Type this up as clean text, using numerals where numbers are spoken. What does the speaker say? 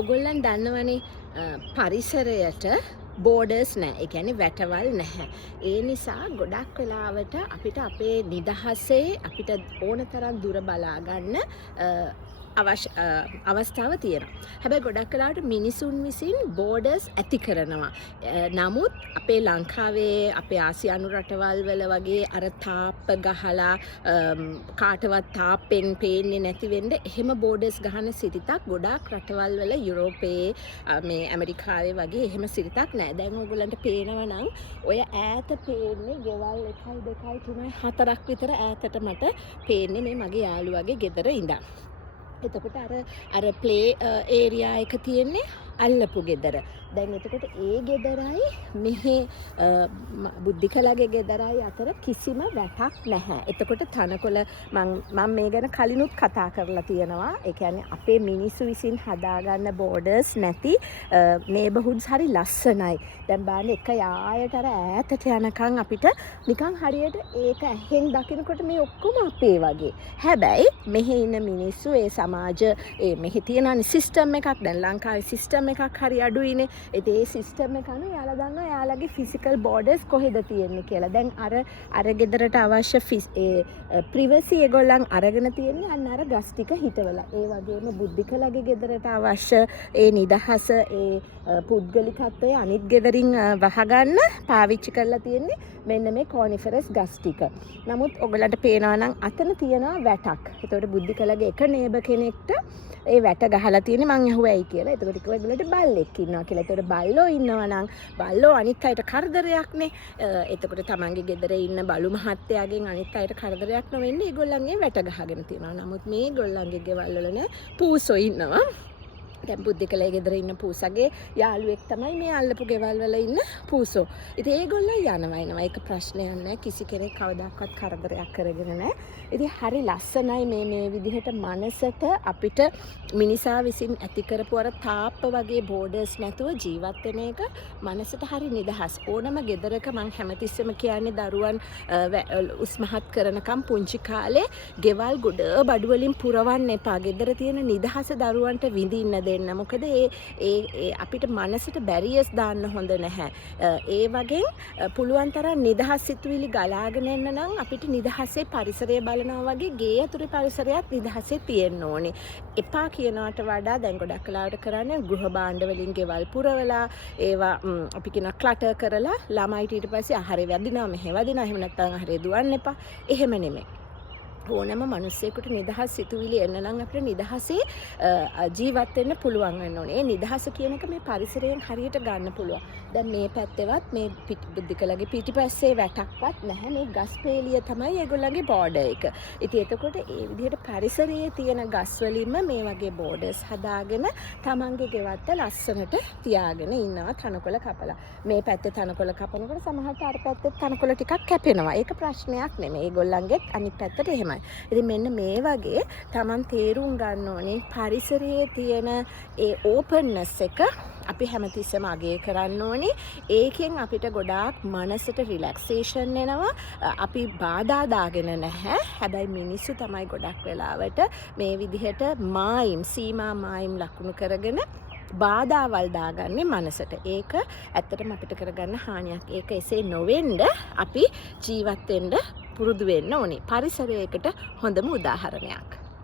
ඔගොල්ලන් දන්නවනේ පරිසරයට බෝඩර්ස් නෑ. ඒ කියන්නේ වැටවල් නැහැ. ඒ නිසා ගොඩක් වෙලාවට අපිට අපේ නිදහසේ අපිට ඕන තරම් දුර බලා ගන්න අවස්ථාව තියෙනවා. හැබැයි ගොඩක් වෙලාවට මිනිසුන් විසින් බෝඩර්ස් ඇති කරනවා. නමුත් අපේ ලංකාවේ අපේ ආසියානු රටවල් වල වගේ අර තාප්ප ගහලා කාටවත් තාප්පෙන් පේන්නේ නැති වෙන්න එහෙම බෝඩර්ස් ගහන සිරිතක් ගොඩාක් රටවල් වල යුරෝපයේ මේ ඇමරිකාවේ වගේ එහෙම සිරිතක් නැහැ. දැන් ඔයගොල්ලන්ට පේනවා නම් ඔය ඈත පේන්නේ ගෙවල් 1 2 3 4ක් විතර ඈතට මට පේන්නේ මේ මගේ යාළුවාගේ ගෙදර ඉඳන්. එතකොට අර ප්ලේ ඒරියා එක තියෙන්නේ අල්ලපු ගෙදර. දැන් එතකොට ඒ ගෙදරයි මෙහි බුද්ධිකලාගේ ගෙදරයි අතර කිසිම වැටක් නැහැ. එතකොට තනකොළ මම මේ ගැන කලිනුත් කතා කරලා තියෙනවා. ඒ කියන්නේ අපේ මිනිස්සු විසින් හදාගන්න බෝඩර්ස් නැති නේබර්හුඩ්ස් හරි ලස්සනයි. දැන් බලන්න එක යායට අර ඈතට යනකම් අපිට නිකන් හරියට ඒක ඇහෙන් දකිනකොට මේ ඔක්කොම අපේ වගේ. හැබැයි මෙහි ඉන්න මිනිස්සු ඒ සමාජ මෙහි තියෙන සිස්ටම් එකක් දැන් ලංකාවේ සිස්ටම් එකක් හරි අඩුයිනේ. ඒ සිස්ටම් එක අනුව යාලා දන්නවා යාලගේ ෆිසිකල් බෝඩර්ස් කොහෙද තියෙන්නේ කියලා. දැන් අර ගෙදරට අවශ්‍ය ප්‍රිවසි ඒගොල්ලන් අරගෙන තියෙන්නේ අන්න අර ගස් ටික හිටවලා. ඒ වගේම බුද්ධිකලාගේ ගෙදරට අවශ්‍ය ඒ නිදහස ඒ පුද්ගලිකත්වය අනිත් ගෙදරින් වහගන්න පාවිච්චි කරලා තියෙන්නේ මෙන්න මේ කොනිෆරස් ගස් ටික. නමුත් ඔයගලන්ට පේනවා නම් අතන තියෙනවා වැටක්. ඒතකොට බුද්ධිකලාගේ එක නේබර් කෙනෙක්ට ඒ වැට ගහලා තියෙන්නේ මං අහුවා ඇයි කියලා. එතකොට කිව්වා ඒගොල්ලන්ට බල්ලෙක් ඉන්නවා කියලා. එතකොට බල්ලෝ ඉන්නවා නම් බල්ලෝ අනිත් අයට කරදරයක්නේ. එතකොට තමන්ගේ ගෙදර ඉන්න බලු මහත්තයාගෙන් අනිත් අයට කරදරයක් නොවෙන්නේ ඒගොල්ලන්ගේ වැට ගහගෙන තියෙනවා. නමුත් මේ ගොල්ලන්ගේ ගෙවල් වල නේ පූසෝ ඉන්නවා. දැන් බුද්ධිකලා ගෙදර ඉන්න පූසගේ යාළුවෙක් තමයි මේ අල්ලපු ගෙවල් වල ඉන්න පූසෝ. ඉතින් ඒගොල්ලෝ යනවා. ඒක ප්‍රශ්නයක් නෑ. කිසි කෙනෙක් කවදාකවත් කරදරයක් කරගෙන නෑ. ඉතින් හරි ලස්සනයි මේ විදිහට මනසට අපිට මිනිසා විසින් ඇති කරපු අර තාප්ප වගේ බෝඩර්ස් නැතුව ජීවත් වෙන එක මනසට හරි නිදහස්. ඕනම ගෙදරක මං හැමතිස්සෙම කියන්නේ දරුවන් උස්මහත් කරනකම් පුංචි කාලේ ගෙවල් ගොඩ බඩු වලින් පුරවන්න එපා. ගෙදර තියෙන නිදහස දරුවන්ට විඳින්න දෙන්න. මොකද ඒ අපිට මනසට බැරියර්ස් දාන්න හොඳ නැහැ. ඒ වගේ පුළුවන් තරම් නිදහස් සිතුවිලි ගලාගෙන එන්න නම් අපිට නිදහසේ පරිසරය බලනවා වගේ ගේ ඇතුලේ පරිසරයක් නිදහසේ තියෙන්න ඕනේ. එපා කියනවට වඩා දැන් ගොඩක් වෙලාවට කරන්නේ ගෘහ භාණ්ඩ වලින් ගෙවල් පුරවලා ඒවා අපි කියන ක්ලටර් කරලා ළමයිට ඊට පස්සේ ආහාරය වැදිනවා මෙහෙ වැදිනවා එහෙම නැත්නම් ආහාරය දුවන්න එපා. එහෙම නෙමෙයි. ඕනම මිනිස්සෙකුට නිදහස් සිතුවිලි එන්න නම් අපිට නිදහසේ ජීවත් වෙන්න පුළුවන් වෙන්න ඕනේ. ඒ නිදහස කියන එක මේ පරිසරයෙන් හරියට ගන්න පුළුවන්. දැන් මේ පැත්තේවත් මේ බුද්ධිකලාගේ පිටිපස්සේ වැටක්වත් නැහැ. මේ ගස් පේලිය තමයි ඒගොල්ලන්ගේ බෝඩර් එක. ඉතින් එතකොට ඒ විදිහට පරිසරයේ තියෙන ගස් වලින්ම මේ වගේ බෝඩර්ස් හදාගෙන තමන්ගේ ගෙවත්ත ලස්සනට තියාගෙන ඉන්නවා තනකොළ කපලා. මේ පැත්තේ තනකොළ කපනකොට සමහරට අර පැත්තේ තනකොළ ටිකක් කැපෙනවා. ඒක ප්‍රශ්නයක් නෙමෙයි. ඒගොල්ලන්ගෙත් අනිත් පැත්තට එහෙමයි. ඉතින් මෙන්න මේ වගේ තමන් තේරුම් ගන්න ඕනේ පරිසරයේ තියෙන ඒ ඕපන්නස් එක අපි හැමතිස්සෙම අගය කරන්න ඕනේ. ඒකෙන් අපිට ගොඩාක් මනසට රිලැක්සේෂන් එනවා. අපි බාධා දාගෙන නැහැ. හැබැයි මිනිස්සු තමයි ගොඩක් වෙලාවට මේ විදිහට සීමා මායිම් ලකුණු කරගෙන බාධාවල් දාගන්නේ මනසට. ඒක ඇත්තටම අපිට කරගන්න හානියක්. ඒක එසේ නොවෙන්න අපි ජීවත් වෙන්න පුරුදු වෙන්න ඕනේ. පරිසරයකට හොඳම උදාහරණයක්.